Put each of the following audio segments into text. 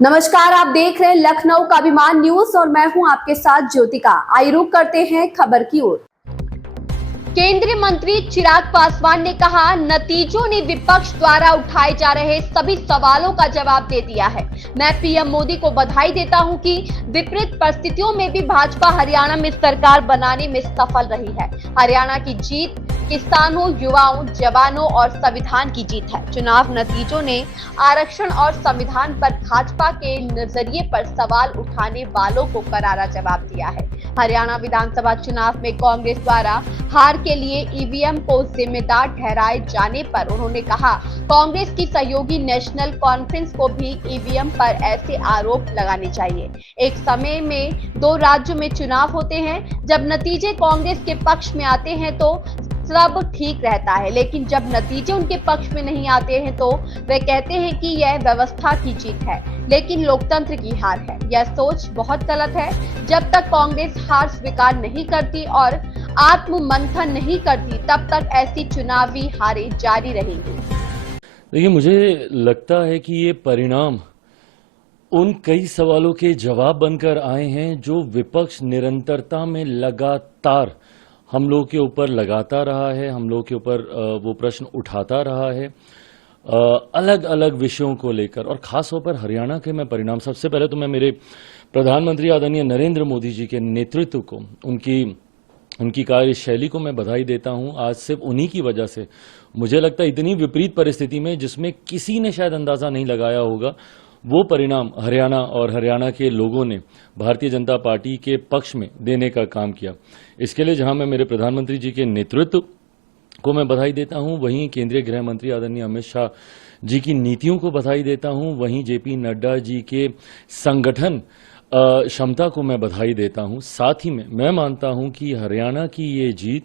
नमस्कार, आप देख रहे हैं लखनऊ का अभिमान न्यूज और मैं हूं आपके साथ ज्योतिका। आइए रुक करते हैं खबर की ओर। केंद्रीय मंत्री चिराग पासवान ने कहा, नतीजों ने विपक्ष द्वारा उठाए जा रहे सभी सवालों का जवाब दे दिया है। मैं पीएम मोदी को बधाई देता हूं कि विपरीत परिस्थितियों में भी भाजपा हरियाणा में सरकार बनाने में सफल रही है। हरियाणा की जीत किसानों, युवाओं, जवानों और संविधान की जीत है। चुनाव नतीजों ने आरक्षण और संविधान पर भाजपा के नजरिए पर सवाल उठाने वालों को करारा जवाब दिया है। हरियाणा विधानसभा चुनाव में कांग्रेस द्वारा हार के लिए ईवीएम को जिम्मेदार ठहराए जाने पर उन्होंने कहा, कांग्रेस की सहयोगी नेशनल कॉन्फ्रेंस को भी ईवीएम पर ऐसे आरोप लगाने चाहिए। एक समय में दो राज्यों में चुनाव होते हैं, जब नतीजे कांग्रेस के पक्ष में आते हैं तो सब ठीक रहता है, लेकिन जब नतीजे उनके पक्ष में नहीं आते हैं तो वे कहते हैं कि यह व्यवस्था की जीत है, लेकिन लोकतंत्र की हार है। यह सोच बहुत गलत है। जब तक कांग्रेस हार स्वीकार नहीं करती और आत्म मंथन नहीं करती, तब तक ऐसी चुनावी हारें जारी रहेंगी। देखिए, मुझे लगता है कि ये परिणाम उन कई सवालों के जवाब बनकर आए हैं जो विपक्ष निरंतरता में लगातार हम लोगों के ऊपर लगाता रहा है, हम लोगों के ऊपर वो प्रश्न उठाता रहा है अलग अलग विषयों को लेकर, और खास तौर पर हरियाणा के मैं परिणाम सबसे पहले तो मैं मेरे प्रधानमंत्री आदरणीय नरेंद्र मोदी जी के नेतृत्व को, उनकी कार्यशैली को मैं बधाई देता हूं। आज सिर्फ उन्हीं की वजह से मुझे लगता है इतनी विपरीत परिस्थिति में जिसमें किसी ने शायद अंदाजा नहीं लगाया होगा, वो परिणाम हरियाणा और हरियाणा के लोगों ने भारतीय जनता पार्टी के पक्ष में देने का काम किया। इसके लिए जहां मैं मेरे प्रधानमंत्री जी के नेतृत्व को मैं बधाई देता हूं, वहीं केंद्रीय गृह मंत्री आदरणीय अमित शाह जी की नीतियों को बधाई देता हूं, वहीं जेपी नड्डा जी के संगठन क्षमता को मैं बधाई देता हूं। साथ ही में मैं मानता हूं कि हरियाणा की ये जीत,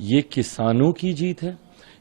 ये किसानों की जीत है,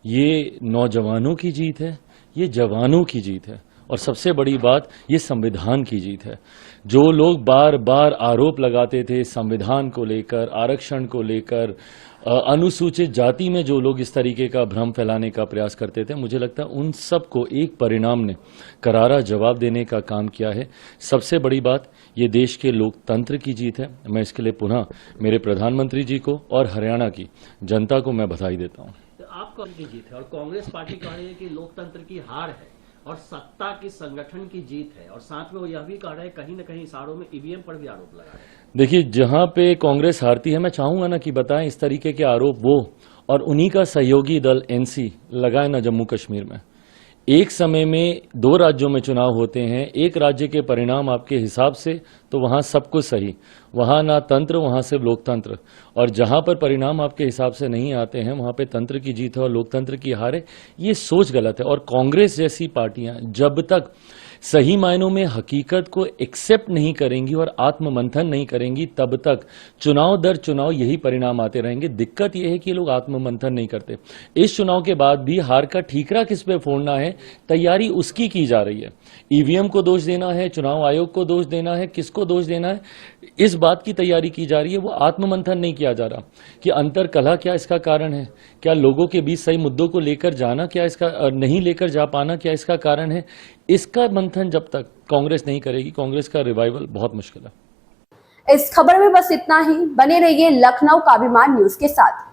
ये नौजवानों की जीत है, ये जवानों की जीत है, और सबसे बड़ी बात, ये संविधान की जीत है। जो लोग बार बार आरोप लगाते थे संविधान को लेकर, आरक्षण को लेकर, अनुसूचित जाति में जो लोग इस तरीके का भ्रम फैलाने का प्रयास करते थे, मुझे लगता है उन सबको एक परिणाम ने करारा जवाब देने का काम किया है। सबसे बड़ी बात, ये देश के लोकतंत्र की जीत है। मैं इसके लिए पुनः मेरे प्रधानमंत्री जी को और हरियाणा की जनता को मैं बधाई देता हूँ। आपका की जीत है और कांग्रेस पार्टी कह रही है कि लोकतंत्र की हार है और सत्ता की संगठन की जीत है, और साथ में वो यह भी कह रहे हैं कहीं न कहीं इशारों में ईवीएम पर भी आरोप लगा रहे हैं। देखिए, जहां पे कांग्रेस हारती है, मैं चाहूंगा ना कि बताएं इस तरीके के आरोप वो और उन्हीं का सहयोगी दल एनसी लगाए ना जम्मू कश्मीर में। एक समय में दो राज्यों में चुनाव होते हैं, एक राज्य के परिणाम आपके हिसाब से तो वहां सब कुछ सही, वहां ना तंत्र, वहां सिर्फ लोकतंत्र, और जहां पर परिणाम आपके हिसाब से नहीं आते हैं वहां पे तंत्र की जीत है और लोकतंत्र की हार है। ये सोच गलत है। और कांग्रेस जैसी पार्टियां जब तक सही मायनों में हकीकत को एक्सेप्ट नहीं करेंगी और आत्ममंथन नहीं करेंगी, तब तक चुनाव दर चुनाव यही परिणाम आते रहेंगे। दिक्कत यह है कि लोग आत्ममंथन नहीं करते। इस चुनाव के बाद भी हार का ठीकरा किस पे फोड़ना है, तैयारी उसकी की जा रही है। ईवीएम को दोष देना है, चुनाव आयोग को दोष देना है, किसको दोष देना है, इस बात की तैयारी की जा रही है। वो आत्ममंथन नहीं किया जा रहा कि अंतर कलह क्या इसका कारण है, क्या लोगों के बीच सही मुद्दों को लेकर जाना क्या इसका नहीं लेकर जा पाना क्या इसका कारण है। इसका मंथन जब तक कांग्रेस नहीं करेगी, कांग्रेस का रिवाइवल बहुत मुश्किल है। इस खबर में बस इतना ही। बने रहिए लखनऊ का अभिमान न्यूज के साथ।